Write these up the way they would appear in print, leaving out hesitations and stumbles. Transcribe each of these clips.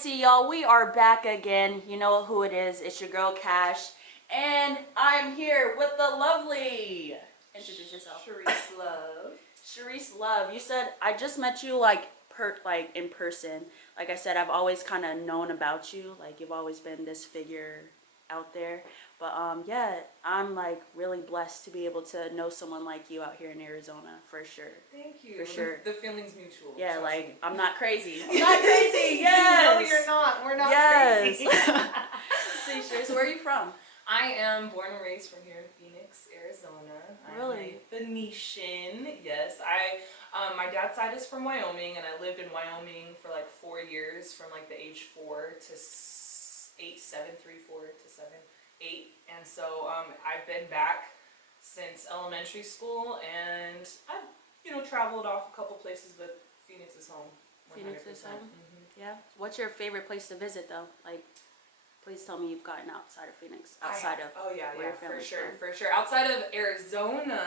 See y'all, we are back again. You know who it is. It's your girl Cash, and I'm here with the lovely. Introduce yourself. Cherice Love. Cherice Love. You said I just met you like in person. Like I said, I've always kind of known about you. Like you've always been this figure out there. But yeah, I'm like really blessed to be able to know someone like you out here in Arizona for sure. Thank you. For sure. The feeling's mutual. Yeah, Trust like me. I'm not crazy. I'm not crazy. Yes. No, you're not. We're not Yes. crazy. See, Cherice, where are you from? I am born and raised from here in Phoenix, Arizona. Really? I'm a Phoenician. Yes. My dad's side is from Wyoming, and I lived in Wyoming for like 4 years, from like the age 4 to 8, 7, 3, 4 to 7, 8. And so I've been back since elementary school, and I've traveled off a couple places, but Phoenix is home. 100%. Phoenix is home? Mm-hmm. Yeah. What's your favorite place to visit though? Like, please tell me you've gotten outside of Phoenix. Oh yeah, where your for family's sure, from. for sure. Outside of Arizona,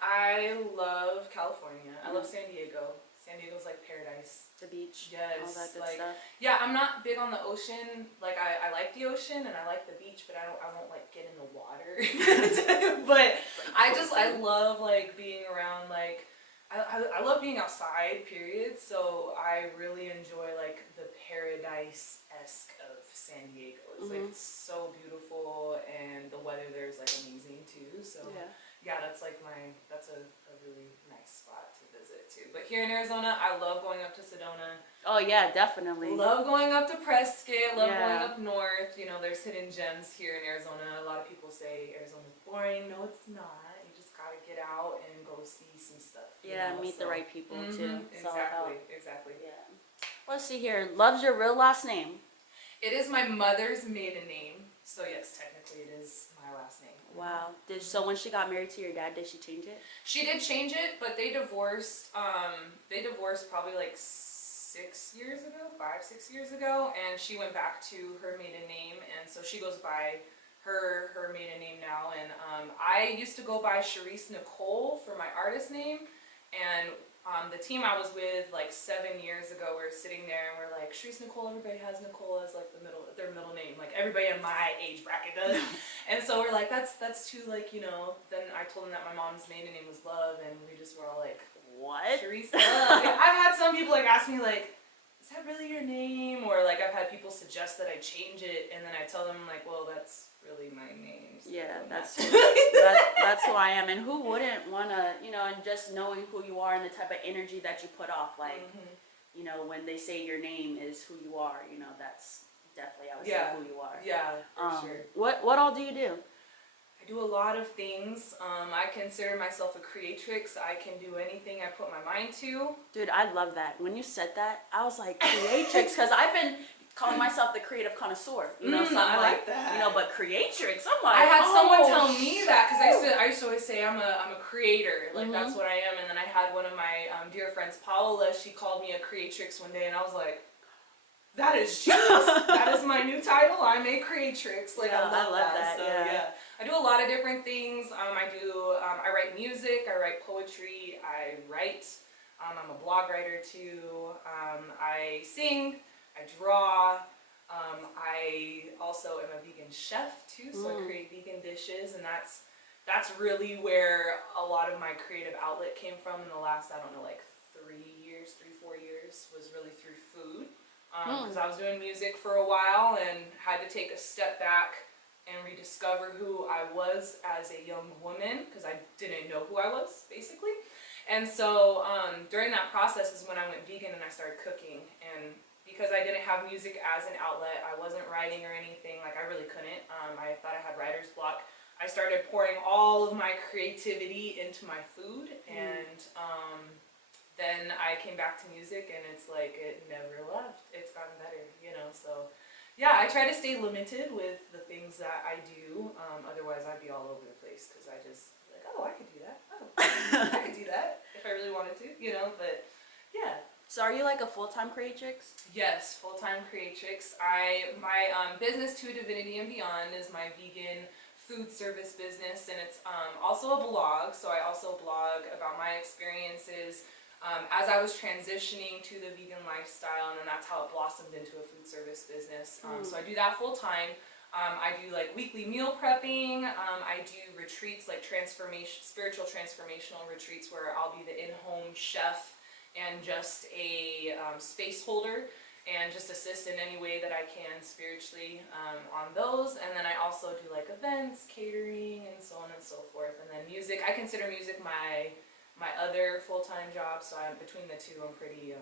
I love California. I love San Diego. San Diego's like paradise. The beach. Yes, All that good like stuff. yeah. I'm not big on the ocean. Like I like the ocean and I like the beach, but I won't like get in the water. But I love like being around like. I love being outside, period, so I really enjoy like the paradise-esque of San Diego. It's like it's so beautiful, and the weather there is like amazing too, so yeah, that's a really nice spot to visit too. But here in Arizona, I love going up to Sedona. Oh yeah, definitely. Love going up to Prescott, love going up north. You know, there's hidden gems here in Arizona. A lot of people say Arizona's boring. No, it's not. You just gotta get out and go see some stuff. Yeah, meet the right people too. Exactly. Yeah. Let's see here. Love's your real last name? It is my mother's maiden name. So yes, technically it is my last name. Wow. So when she got married to your dad, did she change it? She did change it, but they divorced. They divorced probably like 6 years ago, 5, 6 years ago, and she went back to her maiden name, and so she goes by her maiden name now. And I used to go by Cherice Nicole for my artist name, and the team I was with like 7 years ago, we were sitting there and we're like, Cherice Nicole, everybody has Nicole as like their middle name, like everybody in my age bracket does. And so we're like, that's too like, then I told them that my mom's maiden name was Love, and we just were all like, what? Cherice Love. I've had some people like ask me like, is that really your name? Or like I've had people suggest that I change it, and then I tell them like, well, that's really my name. So yeah, that's who I am. And who wouldn't want to, and just knowing who you are and the type of energy that you put off, like, when they say your name is who you are, that's definitely, I would say, who you are. Yeah, for sure. What all do you do? I do a lot of things. I consider myself a creatrix. I can do anything I put my mind to. Dude, I love that. When you said that, I was like, creatrix, because I've been calling myself the creative connoisseur, so I like that. But creatrix, I'm like, I had someone tell me that, because I used to always say I'm a creator, like that's what I am. And then I had one of my dear friends, Paola, she called me a creatrix one day, and I was like, that is genius. That is my new title. I'm a creatrix. Like, I love that. So yeah, I do a lot of different things. I write music. I write poetry. I write. I'm a blog writer too. I sing. I draw. I also am a vegan chef too, so I create vegan dishes, and that's really where a lot of my creative outlet came from in the last, I don't know, like 3, 4 years, was really through food. Because I was doing music for a while and had to take a step back and rediscover who I was as a young woman, because I didn't know who I was, basically. And so during that process is when I went vegan and I started cooking. And because I didn't have music as an outlet, I wasn't writing or anything, like I really couldn't. I thought I had writer's block. I started pouring all of my creativity into my food, and then I came back to music, and it's like it never left. It's gotten better, so yeah, I try to stay limited with the things that I do. Otherwise I'd be all over the place, because I just like, oh, I could do that. Oh, I could do that if I really wanted to, but yeah. So are you like a full-time creatrix? Yes, full-time creatrix. My business, To Divinity and Beyond, is my vegan food service business, and it's also a blog. So I also blog about my experiences as I was transitioning to the vegan lifestyle, and then that's how it blossomed into a food service business. So I do that full time. I do like weekly meal prepping. I do retreats, like spiritual transformational retreats, where I'll be the in-home chef and just a space holder, and just assist in any way that I can spiritually on those. And then I also do like events, catering, and so on and so forth. And then music, I consider music my other full-time job, so between the two, I'm pretty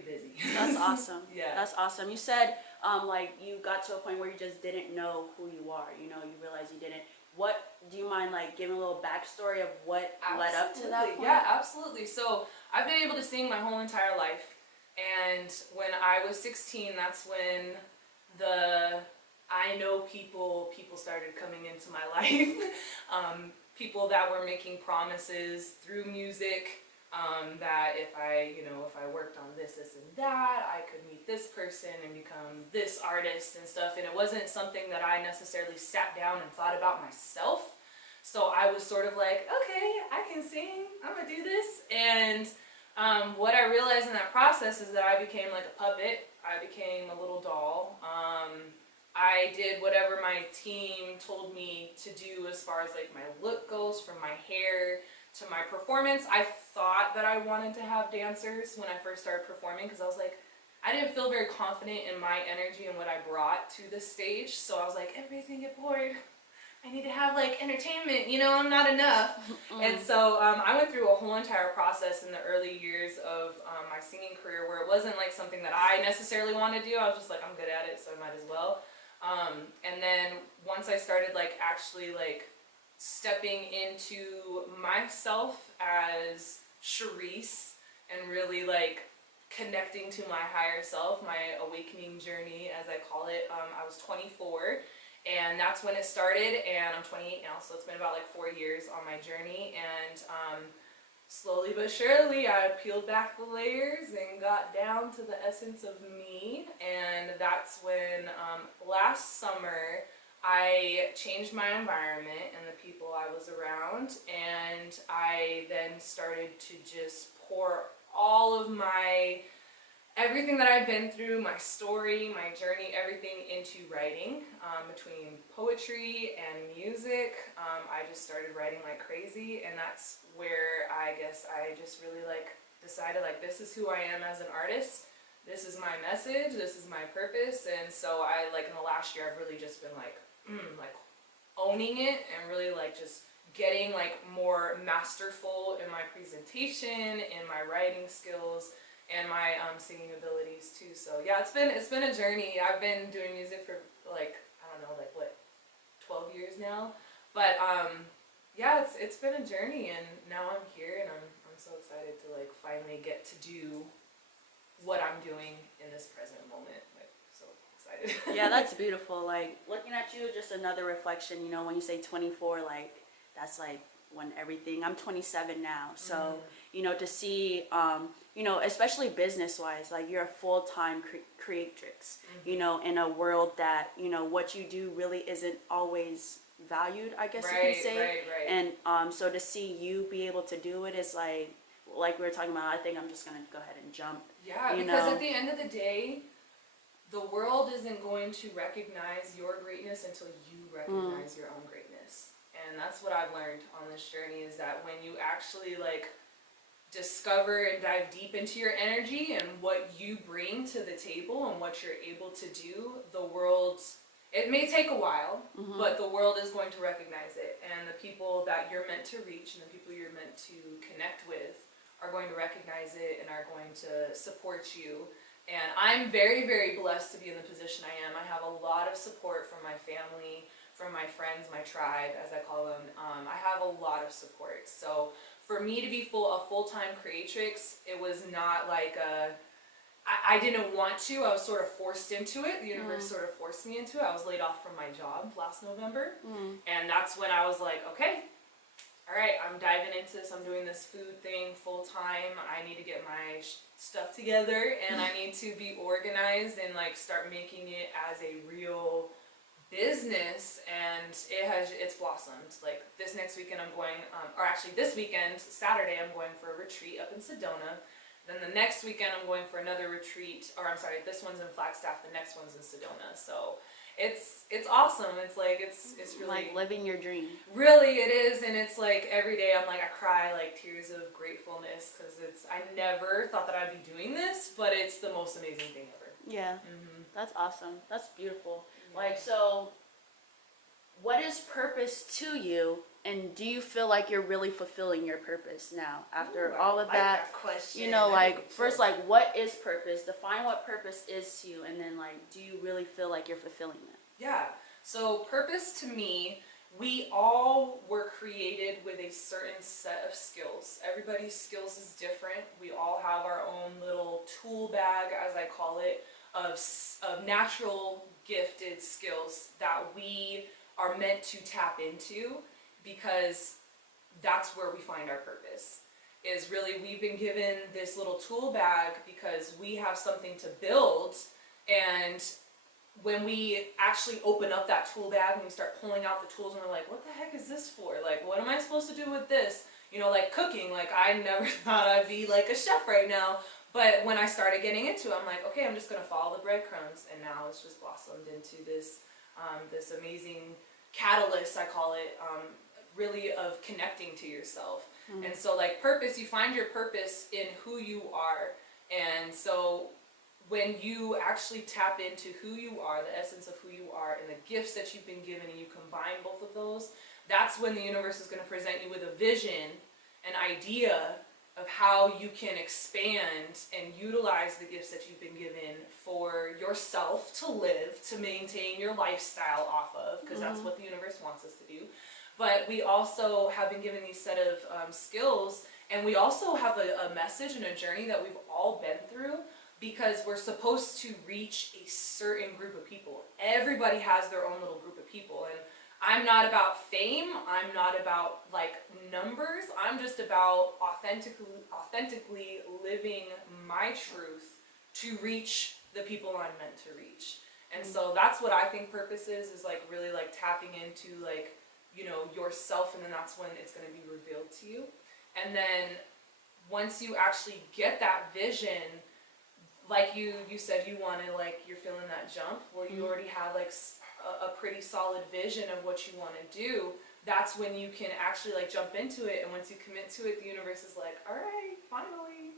busy. That's awesome. Yeah. That's awesome. You said like you got to a point where you just didn't know who you are. You know, you realized you didn't. What do you mind like giving a little backstory of what led up to that point? Yeah, absolutely. So I've been able to sing my whole entire life, and when I was 16, that's when the I know people started coming into my life. People that were making promises through music, that if I worked on this and that, I could meet this person and become this artist and stuff. And it wasn't something that I necessarily sat down and thought about myself. So I was sort of like, okay, I can sing, I'm gonna do this. And what I realized in that process is that I became like a puppet. I became a little doll. I did whatever my team told me to do as far as like my look goes, from my hair to my performance. I thought that I wanted to have dancers when I first started performing, because I was like, I didn't feel very confident in my energy and what I brought to the stage. So I was like, everybody's gonna get bored. I need to have like entertainment, you know, I'm not enough. And so I went through a whole entire process in the early years of my singing career, where it wasn't like something that I necessarily wanted to do. I was just like, I'm good at it, so I might as well. And then once I started like actually like stepping into myself as Cherice and really like connecting to my higher self, my awakening journey as I call it, I was 24. And that's when it started, and I'm 28 now, so it's been about like 4 years on my journey. And slowly but surely, I peeled back the layers and got down to the essence of me. And that's when last summer I changed my environment and the people I was around, and I then started to just pour all of everything that I've been through, my story, my journey, everything into writing. Between poetry and music, I just started writing like crazy, and that's where I guess I just really like decided like, this is who I am as an artist. This is my message. This is my purpose. And so I like in the last year, I've really just been like owning it, and really like just getting like more masterful in my presentation, in my writing skills, and my singing abilities too. So yeah, it's been a journey. I've been doing music for like, I don't know, like what, 12 years now. But yeah, it's been a journey, and now I'm here, and I'm so excited to like finally get to do what I'm doing in this present moment. Like, so excited. Yeah, that's beautiful. Like looking at you, just another reflection. You know, when you say 24, like that's like when everything. I'm 27 now, so you know, to see you know, especially business wise, like you're a full-time creatrix, you know, in a world that, you know, what you do really isn't always valued, I guess you can say. Right. And so to see you be able to do it is like we were talking about. I think I'm just gonna go ahead and jump. Yeah, because at the end of the day, the world isn't going to recognize your greatness until you recognize your own greatness. And that's what I've learned on this journey, is that when you actually like discover and dive deep into your energy and what you bring to the table and what you're able to do, the world, it may take a while, but the world is going to recognize it. And the people that you're meant to reach and the people you're meant to connect with are going to recognize it and are going to support you. And I'm very, very blessed to be in the position I am. I have a lot of support from my family, from my friends, my tribe, as I call them. I have a lot of support. So for me to be a full-time creatrix, it was not like I didn't want to. I was sort of forced into it. The universe sort of forced me into it. I was laid off from my job last November. And that's when I was like, okay, all right, I'm diving into this. I'm doing this food thing full-time. I need to get my stuff together, and I need to be organized and like start making it as a real business, and it's blossomed. Like this next weekend I'm going, or actually this weekend, Saturday, I'm going for a retreat up in Sedona. Then the next weekend I'm going for another retreat, or I'm sorry, this one's in Flagstaff, the next one's in Sedona. So it's awesome. It's like it's really Like living your dream. really it is, and it's like every day I'm like I cry like tears of gratefulness because I never thought that I'd be doing this, but it's the most amazing thing ever. Yeah. That's awesome. That's beautiful. Like, so what is purpose to you, and do you feel like you're really fulfilling your purpose now after all of that? Question. You know, like first, like what is purpose? Define what purpose is to you, and then like, do you really feel like you're fulfilling it? Yeah. So purpose to me, we all were created with a certain set of skills. Everybody's skills is different. We all have our own little tool bag, as I call it, of natural gifted skills that we are meant to tap into, because that's where we find our purpose. Is really, we've been given this little tool bag because we have something to build, and when we actually open up that tool bag and we start pulling out the tools and we're like, what the heck is this for? Like, what am I supposed to do with this? You know, like cooking, like I never thought I'd be like a chef right now. But when I started getting into it, I'm like, okay, I'm just going to follow the breadcrumbs. And now it's just blossomed into this, this amazing catalyst, I call it, really of connecting to yourself. And so like purpose, you find your purpose in who you are. And so when you actually tap into who you are, the essence of who you are, and the gifts that you've been given, and you combine both of those, that's when the universe is going to present you with a vision, an idea of how you can expand and utilize the gifts that you've been given for yourself to live, to maintain your lifestyle off of, because that's what the universe wants us to do. But we also have been given these set of skills, and we also have a message and a journey that we've all been through, because we're supposed to reach a certain group of people. Everybody has their own little group of people, and I'm not about fame, I'm not about like numbers, I'm just about authentically living my truth to reach the people I'm meant to reach. And so that's what I think purpose is like really like tapping into like, you know, yourself, and then that's when it's going to be revealed to you. And then once you actually get that vision, like you said, you want to, like, you're feeling that jump where you already have like a pretty solid vision of what you want to do. That's when you can actually like jump into it, and once you commit to it, the universe is like, all right, finally,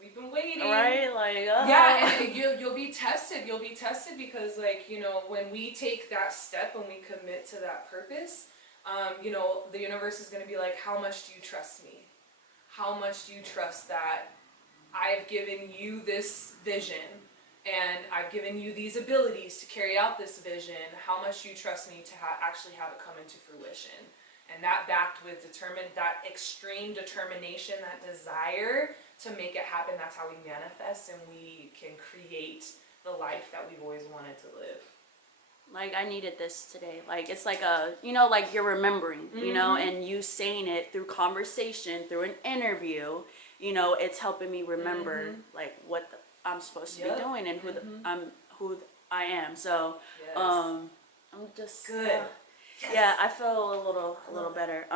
we've been waiting. Right, like yeah, and you'll be tested. You'll be tested because, like, you know, when we take that step and we commit to that purpose, you know, the universe is going to be like, how much do you trust me? How much do you trust that I've given you this vision, and I've given you these abilities to carry out this vision? How much do you trust me to actually have it come into fruition? And that backed with that extreme determination, that desire to make it happen. That's how we manifest, and we can create the life that we've always wanted to live. Like, I needed this today. Like, it's like a, you know, like you're remembering, you know, and you saying it through conversation, through an interview, you know, it's helping me remember like what I'm supposed to be doing, and who I am. So, I'm just good. Yes. Yeah, I feel a little better.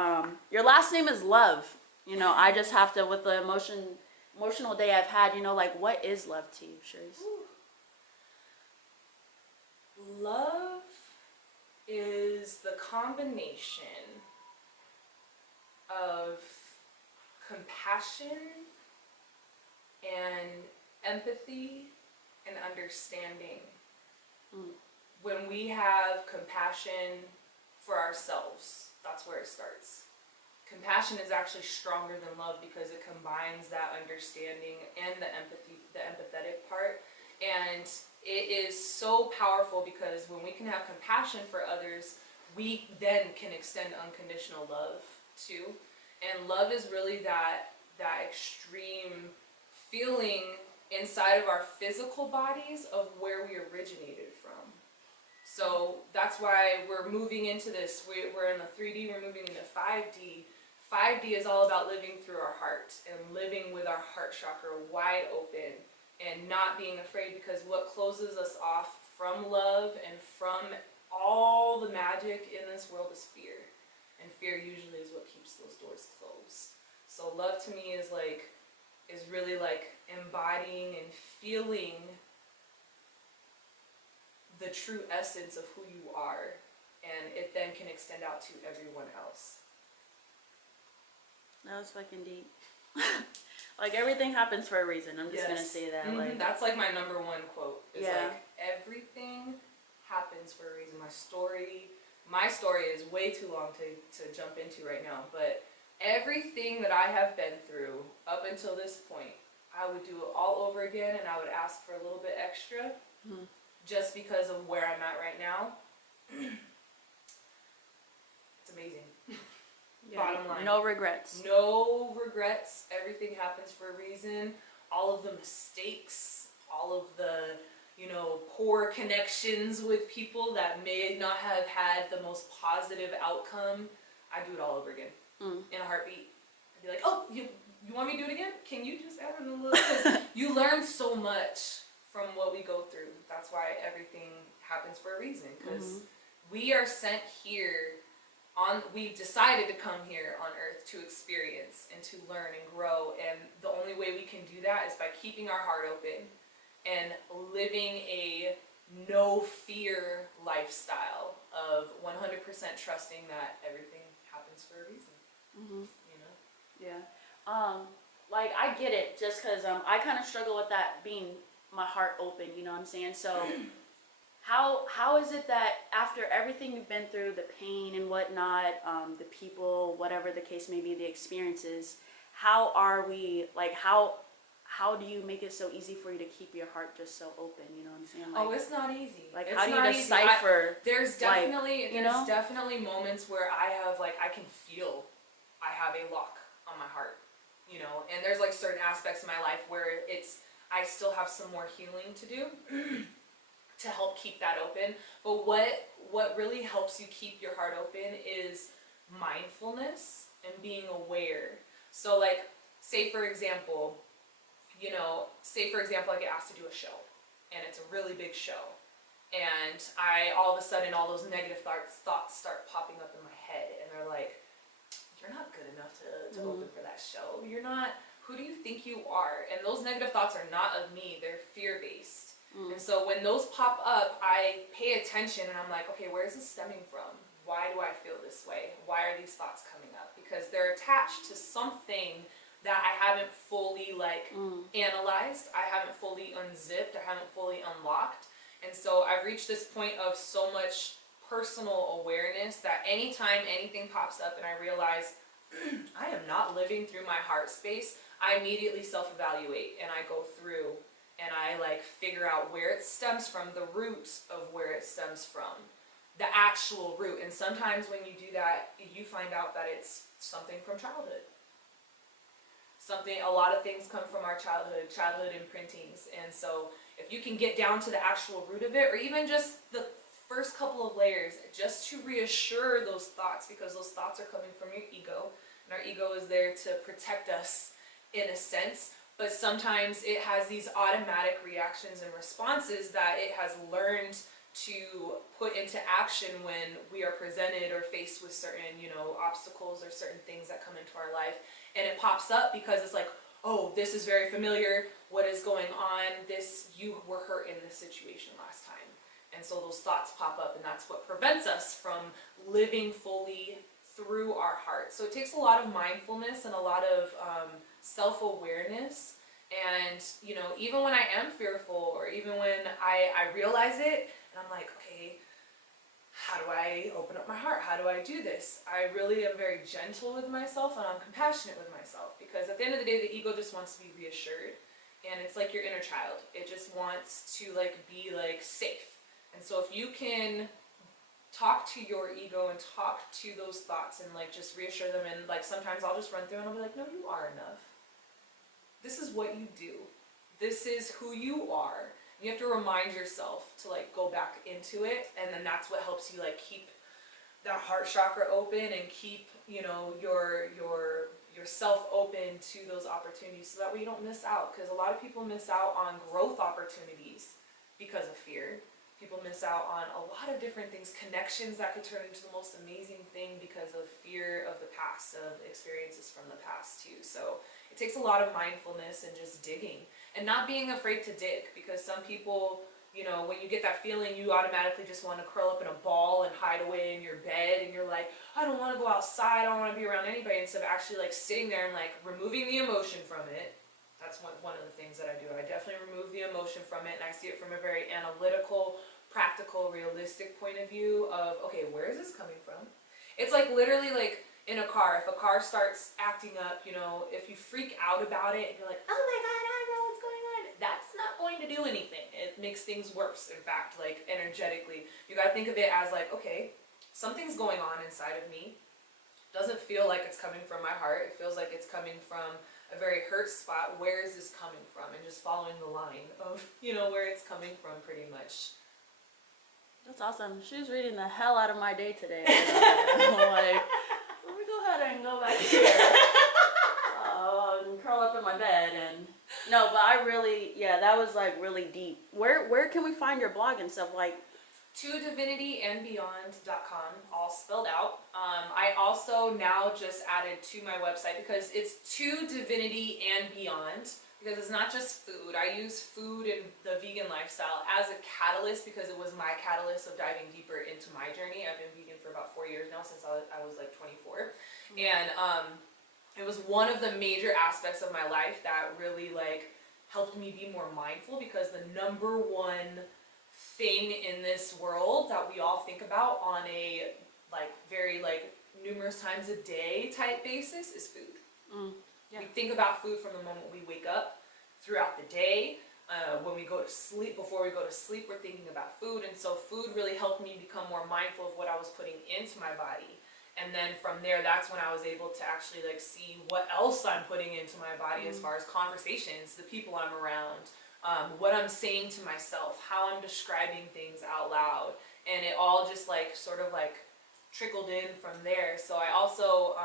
Your last name is Love. You know, I just have to, with the emotional day I've had, you know, like, what is love to you, Cherice? Love is the combination of compassion and empathy and understanding. When we have compassion for ourselves, that's where it starts. Compassion is actually stronger than love because it combines that understanding and the empathy, the empathetic part. And it is so powerful because when we can have compassion for others, we then can extend unconditional love too. And love is really that extreme feeling inside of our physical bodies of where we originated from. So that's why we're moving into this. We're in the 3D, we're moving into 5D. 5D is all about living through our heart and living with our heart chakra wide open and not being afraid, because what closes us off from love and from all the magic in this world is fear. And fear usually is what keeps those doors closed. So love to me is really like embodying and feeling the true essence of who you are, and it then can extend out to everyone else. That was fucking deep. Like everything happens for a reason. I'm just gonna say that. Mm-hmm. Like that's like my number one quote. Is yeah. like everything happens for a reason. My story is way too long to jump into right now, but everything that I have been through up until this point, I would do it all over again, and I would ask for a little bit extra, just because of where I'm at right now. It's amazing. Yeah. Bottom line. No regrets. No regrets. Everything happens for a reason. All of the mistakes, all of the, poor connections with people that may not have had the most positive outcome, I do it all over again. In a heartbeat. I'd be like, oh, you want me to do it again? Can you just add in a little? Because you learn so much from what we go through. That's why everything happens for a reason. Because we are sent here we decided to come here on earth to experience and to learn and grow, and the only way we can do that is by keeping our heart open and living a no fear lifestyle of 100% trusting that everything happens for a reason. Yeah. Like I get it, just because I kind of struggle with that, being my heart open, you know what I'm saying? So how is it that after everything you've been through, the pain and whatnot, the people, whatever the case may be, the experiences, how are we, like, how do you make it so easy for you to keep your heart just so open, you know what I'm saying? Like, it's not easy. Like, it's how do you decipher? There's definitely moments where I can feel I have a lock on my heart, and there's like certain aspects of my life where I still have some more healing to do to help keep that open. But what really helps you keep your heart open is mindfulness and being aware. So like, say for example, I get asked to do a show, and it's a really big show, and all of a sudden all those negative thoughts start popping up in my head, and they're like, you're not good enough to open for that show. You're not, who do you think you are? And those negative thoughts are not of me, they're fear-based. And so when those pop up, I pay attention, and I'm like, okay, where is this stemming from? Why do I feel this way? Why are these thoughts coming up? Because they're attached to something that I haven't fully analyzed, I haven't fully unzipped, I haven't fully unlocked. And so I've reached this point of so much personal awareness that anytime anything pops up and I realize I am not living through my heart space, I immediately self-evaluate, and I go through and I figure out where it stems from, the root of where it stems from, the actual root. And sometimes when you do that, you find out that it's something from childhood. A lot of things come from our childhood imprintings. And so if you can get down to the actual root of it, or even just the first couple of layers, just to reassure those thoughts, because those thoughts are coming from your ego, and our ego is there to protect us in a sense. But sometimes it has these automatic reactions and responses that it has learned to put into action when we are presented or faced with certain, obstacles or certain things that come into our life. And it pops up because it's like, oh, this is very familiar. What is going on? You were hurt in this situation last time. And so those thoughts pop up, and that's what prevents us from living fully through our heart. So it takes a lot of mindfulness and a lot of self-awareness. And even when I am fearful, or even when I realize it and I'm like, okay, how do I open up my heart? How do I do this? I really am very gentle with myself, and I'm compassionate with myself, because at the end of the day, the ego just wants to be reassured. And it's like your inner child. It just wants to be safe. And so if you can talk to your ego and talk to those thoughts and just reassure them, and sometimes I'll just run through and I'll be like, no, you are enough. This is what you do. This is who you are. You have to remind yourself to go back into it, and then that's what helps you keep that heart chakra open and keep yourself open to those opportunities, so that way you don't miss out. Because a lot of people miss out on growth opportunities because of fear. people miss out on a lot of different things, connections that could turn into the most amazing thing because of fear of the past, of experiences from the past too. So it takes a lot of mindfulness and just digging and not being afraid to dig, because some people, you know, when you get that feeling, you automatically just want to curl up in a ball and hide away in your bed, and you're like, I don't want to go outside, I don't want to be around anybody, instead of actually like sitting there and like removing the emotion from it. That's one of the things that I do. I definitely remove the emotion from it, and I see it from a very analytical, practical, realistic point of view of, okay, where is this coming from? It's like literally like in a car, if a car starts acting up, you know, if you freak out about it and you're like, oh my god, I don't know what's going on, that's not going to do anything. It makes things worse, in fact, like energetically. You gotta think of it as like, okay, something's going on inside of me. Doesn't feel like it's coming from my heart. It feels like it's coming from a very hurt spot. Where is this coming from? And just following the line of, you know, where it's coming from pretty much. That's awesome. She was reading the hell out of my day today. I'm like, let me go ahead and go back here and curl up in my bed. And no, but I really, yeah, that was like really deep. Where can we find your blog and stuff? Like, TwoDivinityandBeyond.com, all spelled out. I also now just added to my website, because it's To Divinity and Beyond, because it's not just food. I use food and the vegan lifestyle as a catalyst, because it was my catalyst of diving deeper into my journey. I've been vegan for about 4 years now, since I was like 24. And it was one of the major aspects of my life that really like helped me be more mindful, because the number one thing in this world that we all think about on a like very like numerous times a day type basis is food. Yeah. We think about food from the moment we wake up, throughout the day, when we go to sleep, before we go to sleep, we're thinking about food. And so food really helped me become more mindful of what I was putting into my body. And then from there, that's when I was able to actually like see what else I'm putting into my body, as far as conversations, the people I'm around, what I'm saying to myself, how I'm describing things out loud. And it all just like sort of like trickled in from there. So I also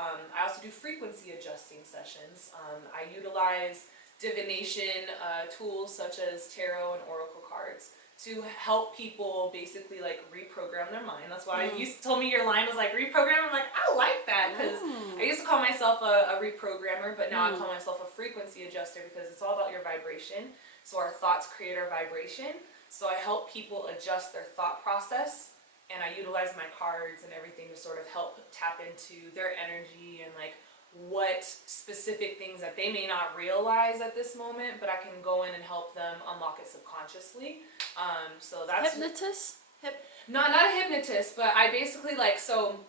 do frequency adjusting sessions. I utilize divination tools such as tarot and oracle cards to help people basically like reprogram their mind. That's why you told me your line was like reprogram. I'm like, I like that, because I used to call myself a reprogrammer, but now I call myself a frequency adjuster, because it's all about your vibration. So our thoughts create our vibration. So I help people adjust their thought process, and I utilize my cards and everything to sort of help tap into their energy and like what specific things that they may not realize at this moment, but I can go in and help them unlock it subconsciously. So that's hypnotist? not a hypnotist, but I basically like, so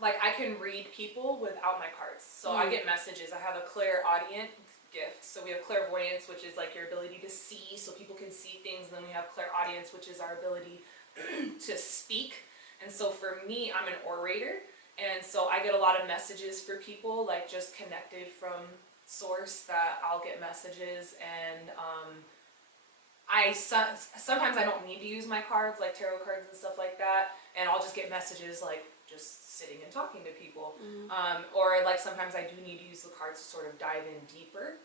like I can read people without my cards. So I get messages. I have a clairaudient gift. So we have clairvoyance, which is like your ability to see, so people can see things. And then we have clairaudience, which is our ability to speak. And so for me, I'm an orator. And so I get a lot of messages for people, like just connected from source, that I'll get messages. And sometimes I don't need to use my cards, like tarot cards and stuff like that. And I'll just get messages like just sitting and talking to people. Or like sometimes I do need to use the cards to sort of dive in deeper,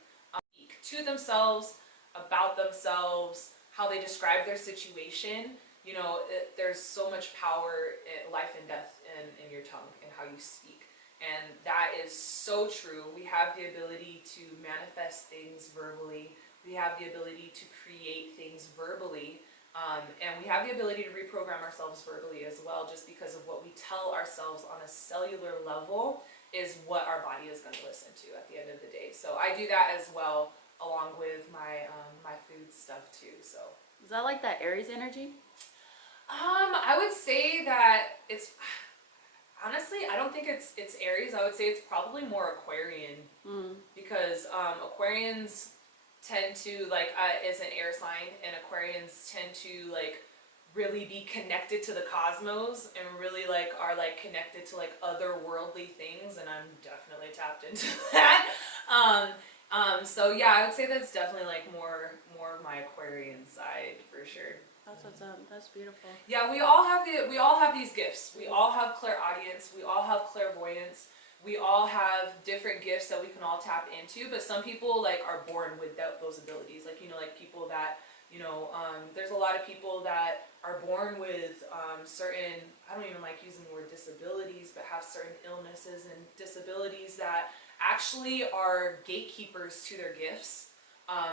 to themselves, about themselves, how they describe their situation. You know, there's so much power in life and death in your tongue and how you speak. And that is so true. We have the ability to manifest things verbally. We have the ability to create things verbally. And we have the ability to reprogram ourselves verbally as well, just because of what we tell ourselves on a cellular level is what our body is going to listen to at the end of the day. So I do that as well, along with my my food stuff too. So Is that like that Aries energy? I would say that it's, honestly, I don't think it's Aries. I would say it's probably more Aquarian, because Aquarians tend to like is an air sign, and Aquarians tend to like really be connected to the cosmos and really like are like connected to like otherworldly things, and I'm definitely tapped into that. So yeah, I would say that's definitely like more of my Aquarian side for sure. That's what's up. That's beautiful. Yeah, we all have these gifts. We all have clairaudience. We all have clairvoyance. We all have different gifts that we can all tap into. But some people like are born with those abilities. Like, you know, like people that, you know, there's a lot of people that are born certain, I don't even like using the word disabilities, but have certain illnesses and disabilities that actually are gatekeepers to their gifts.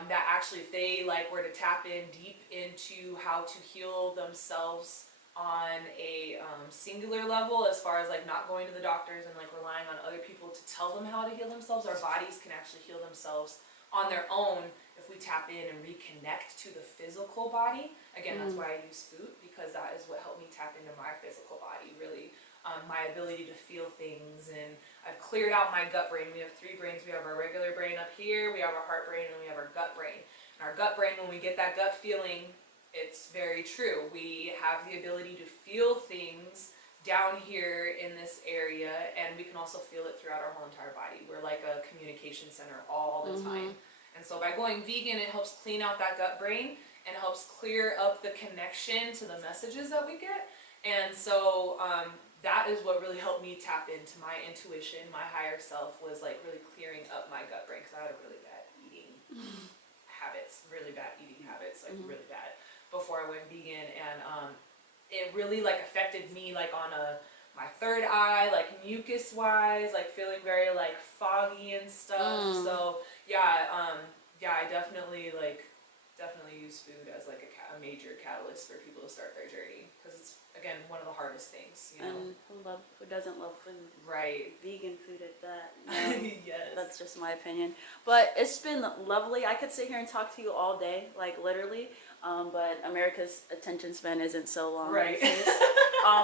That actually, if they like were to tap in deep into how to heal themselves on a singular level, as far as like not going to the doctors and like relying on other people to tell them how to heal themselves, our bodies can actually heal themselves on their own if we tap in and reconnect to the physical body. Again, that's why I use food, because that is what helped me tap into my physical body, really. My ability to feel things, and I've cleared out my gut brain. We have three brains. We have our regular brain up here, we have our heart brain, and we have our gut brain. And our gut brain, when we get that gut feeling, it's very true. We have the ability to feel things down here in this area, and we can also feel it throughout our whole entire body. We're like a communication center all the time. And so by going vegan, it helps clean out that gut brain and helps clear up the connection to the messages that we get. And so that is what really helped me tap into my intuition, my higher self, was like really clearing up my gut brain, because I had a really bad eating habits, really bad eating habits, like really bad, before I went vegan. And it really like affected me like on my third eye, like mucus wise, like feeling very like foggy and stuff. So yeah, I definitely use food as like a major catalyst for people to start their journey, because it's, again, one of the hardest things, you know. And who doesn't love food? Right. Vegan food at that. You know? Yes. That's just my opinion. But it's been lovely. I could sit here and talk to you all day, like literally. But America's attention span isn't so long. Right.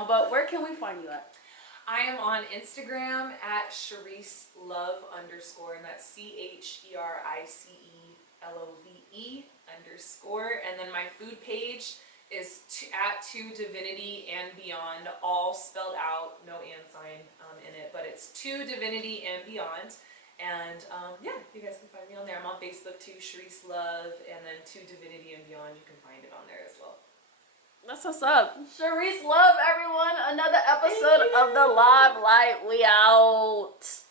But where can we find you at? I am on Instagram at Cherice Love _, and that's CHERICELOVE _ and then my food page is at To Divinity and Beyond, all spelled out, no and sign in it, but it's To Divinity and Beyond. And yeah, you guys can find me on there. I'm on Facebook too, Cherice Love, and then To Divinity and Beyond, you can find it on there as well. That's what's up. Cherice Love, everyone. Another episode of The Live Light. We out.